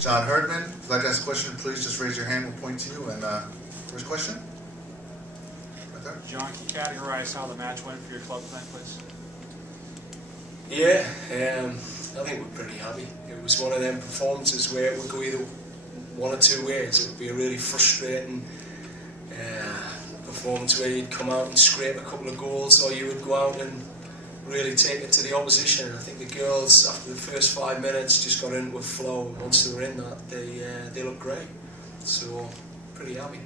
John Herdman, if you'd like to ask a question, please just raise your hand. We'll point to you. And first question? Right there. John, can you categorize how the match went for your club tonight, please? Yeah, I think we're pretty happy. It was one of them performances where it would go either one or two ways. It would be a really frustrating performance where you'd come out and scrape a couple of goals, or you would go out and really take it to the opposition. And I think the girls, after the first 5 minutes, just got into a flow. Once they were in that, they looked great. So, pretty happy.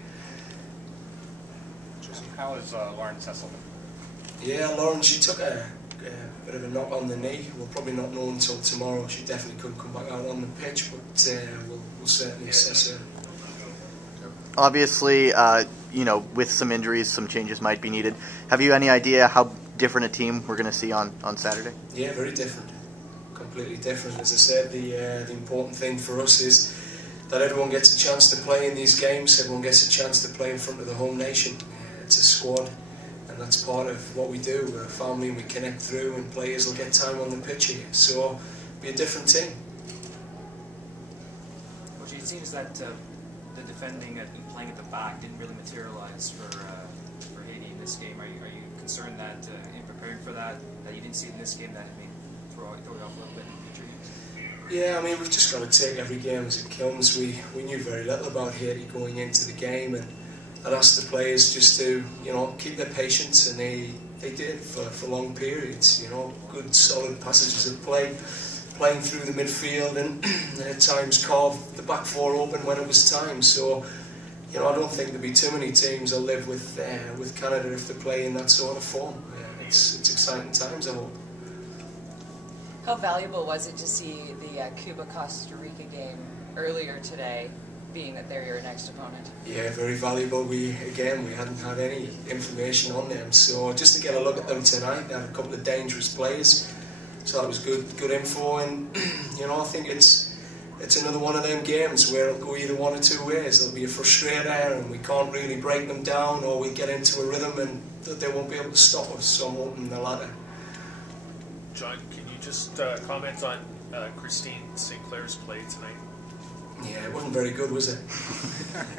How is Lauren Cecilman? Yeah, Lauren, she took a bit of a knock on the knee. We'll probably not know until tomorrow. She definitely couldn't come back out on the pitch, but we'll certainly assess her. Obviously, you know, with some injuries, some changes might be needed. Have you any idea how different a team we're going to see on Saturday? Yeah, very different. Completely different. As I said, the important thing for us is that everyone gets a chance to play in these games. Everyone gets a chance to play in front of the home nation. It's a squad, and that's part of what we do. We're a family, and we connect through, and players will get time on the pitch here. So, be a different team. Coach, it seems that the defending and playing at the back didn't really materialize for Haiti in this game. Are you concerned that in preparing for that you didn't see it in this game, that it may throw it off a little bit in future games? Yeah, I mean, we've just got to take every game as it comes. We knew very little about Haiti going into the game, and I'd asked the players just to, you know, keep their patience, and they did for long periods. You know, good solid passages of play, playing through the midfield, and at times carved the back four open when it was time. So, you know, I don't think there'll be too many teams that'll live with Canada if they play in that sort of form. It's exciting times, I hope. How valuable was it to see the Cuba-Costa Rica game earlier today, being that they're your next opponent? Yeah, very valuable. We hadn't had any information on them, so just to get a look at them tonight, they had a couple of dangerous players, so that was good info. And you know, I think it's another one of them games where it'll go either one or two ways. There'll be a frustrator, and we can't really break them down, or we get into a rhythm and they won't be able to stop us. So I'm hoping the latter. John, can you just comment on Christine St. Clair's play tonight? Yeah, it wasn't very good, was it?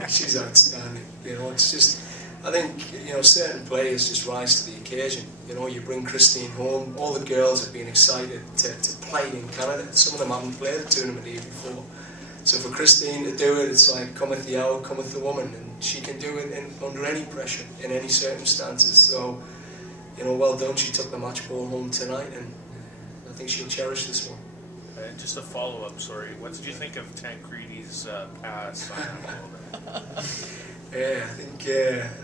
She's outstanding. You know, it's just, I think, you know, certain players just rise to the occasion. You know, you bring Christine home. All the girls have been excited to play in Canada. Some of them haven't played a tournament here before. So for Christine to do it, it's like cometh the hour, cometh the woman, and she can do it under any pressure, in any circumstances. So, you know, well done. She took the match ball home tonight, and I think she'll cherish this one. And just a follow-up, sorry, what did you think of Tancredi's pass on that ball? Yeah,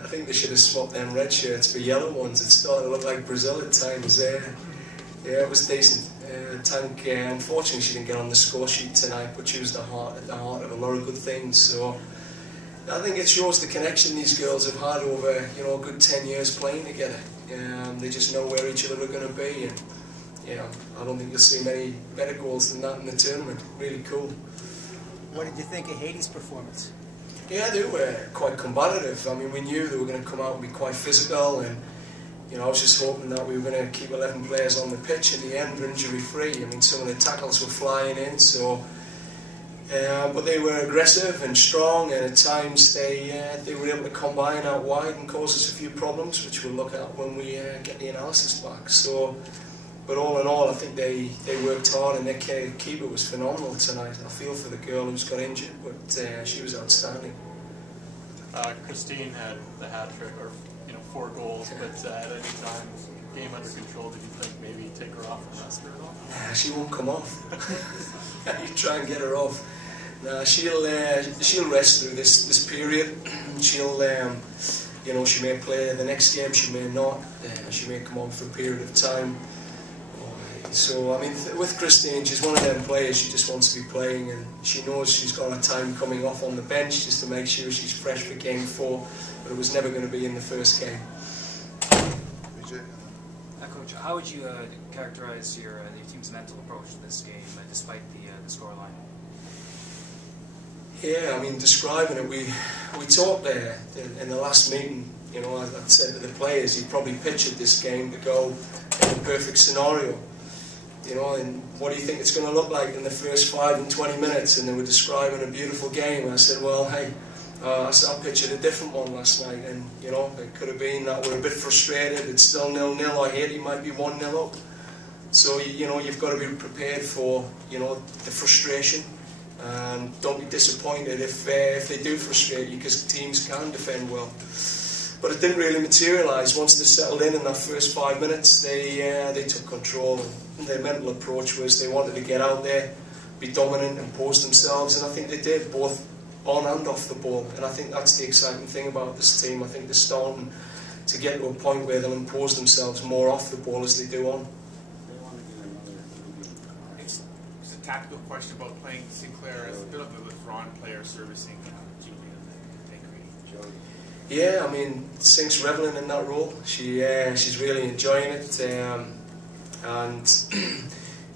I think they should have swapped them red shirts for yellow ones. It started to look like Brazil at times. Yeah, it was decent. Tank, unfortunately, she didn't get on the score sheet tonight, but she was at the heart of a lot of good things. So I think it shows the connection these girls have had over, you know, a good 10 years playing together. They just know where each other are going to be, and yeah, I don't think you'll see many better goals than that in the tournament. Really cool. What did you think of Haiti's performance? Yeah, they were quite combative. I mean, we knew they were going to come out and be quite physical, and you know, I was just hoping that we were going to keep 11 players on the pitch in the end, injury-free. I mean, some of the tackles were flying in, so but they were aggressive and strong, and at times they were able to combine out wide and cause us a few problems, which we'll look at when we get the analysis back. So, but all in all, I think they worked hard, and their keeper was phenomenal tonight. I feel for the girl who's got injured, but she was outstanding. Christine had the hat trick, or 4 goals, but at any time, game under control, did you think maybe take her off and rest her off? Nah, she won't come off. You try and get her off. Nah, she'll rest through this period. She'll, you know, she may play the next game, she may not. She may come on for a period of time. So, I mean, with Christine, she's one of them players, she just wants to be playing, and she knows she's got a time coming off on the bench just to make sure she's fresh for game 4, but it was never going to be in the first game. Coach, how would you characterize your team's mental approach to this game, despite the scoreline? Yeah, I mean, describing it, we talked there in the last meeting. You know, I said to the players, you probably pictured this game to go in a perfect scenario. you know, and what do you think it's going to look like in the first 5 and 20 minutes? And they were describing a beautiful game. And I said, well, hey, I pictured a different one last night, and you know, it could have been that we're a bit frustrated. It's still 0-0. Or Haiti might be 1-0 up. So you know, you've got to be prepared for, you know, the frustration, and don't be disappointed if they do frustrate you, because teams can defend well. But it didn't really materialise. Once they settled in that first 5 minutes, they took control. And their mental approach was they wanted to get out there, be dominant, impose themselves, and I think they did, both on and off the ball. And I think that's the exciting thing about this team. I think they're starting to get to a point where they'll impose themselves more off the ball as they do on. It's a tactical question about playing Sinclair as a bit of a withdrawn player servicing Julian and Tanqueray. Yeah, I mean, Sink's reveling in that role. She's really enjoying it, and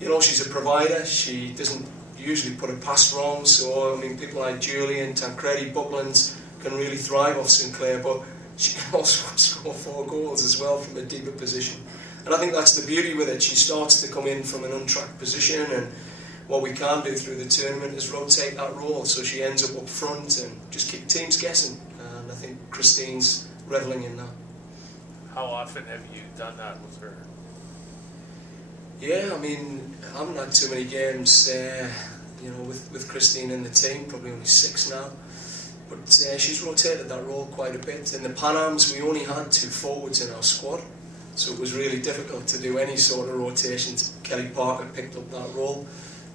you know, she's a provider. She doesn't usually put a pass wrong. So I mean, people like Julian, Tancredi, Bucklands can really thrive off Sinclair, but she can also score 4 goals as well from a deeper position. And I think that's the beauty with it. She starts to come in from an untracked position, and what we can do through the tournament is rotate that role, so she ends up front and just keep teams guessing. And I think Christine's reveling in that. How often have you done that with her? Yeah, I mean, I haven't had too many games, you know, with Christine in the team, probably only 6 now. But she's rotated that role quite a bit. In the Pan Ams, we only had 2 forwards in our squad, so it was really difficult to do any sort of rotations. Kelly Parker picked up that role,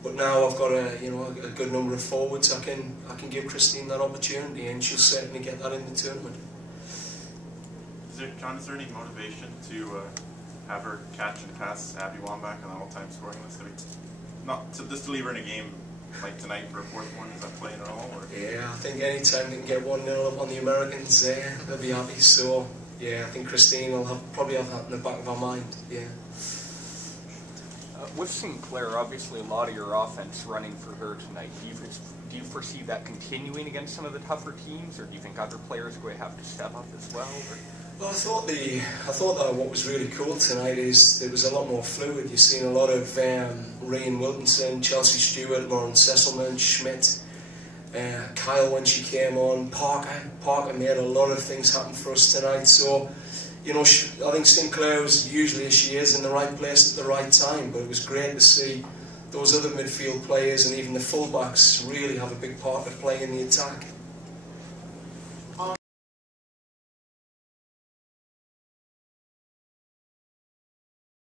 but now I've got a good number of forwards. I can give Christine that opportunity, and she'll certainly get that in the tournament. John, is there any motivation to have her catch and pass Abby Wambach on the all-time scoring list? I mean, not to just to leave her in a game like tonight for a 4th one. Is that playing at all? Or? Yeah, I think any time they can get 1-0 up on the Americans, they'll be happy. So yeah, I think Christine will probably have that in the back of her mind. Yeah. With Sinclair, obviously a lot of your offense running for her tonight. Do you foresee that continuing against some of the tougher teams, or do you think other players are going to have to step up as well? Or? Well, I thought that what was really cool tonight is there was a lot more fluid. You've seen a lot of Ryan Wilkinson, Chelsea Stewart, Lauren Sesselman, Schmidt, Kyle when she came on, Parker made a lot of things happen for us tonight. So, you know, I think Sinclair is usually, as she is, in the right place at the right time, but it was great to see those other midfield players and even the fullbacks really have a big part to play in the attack.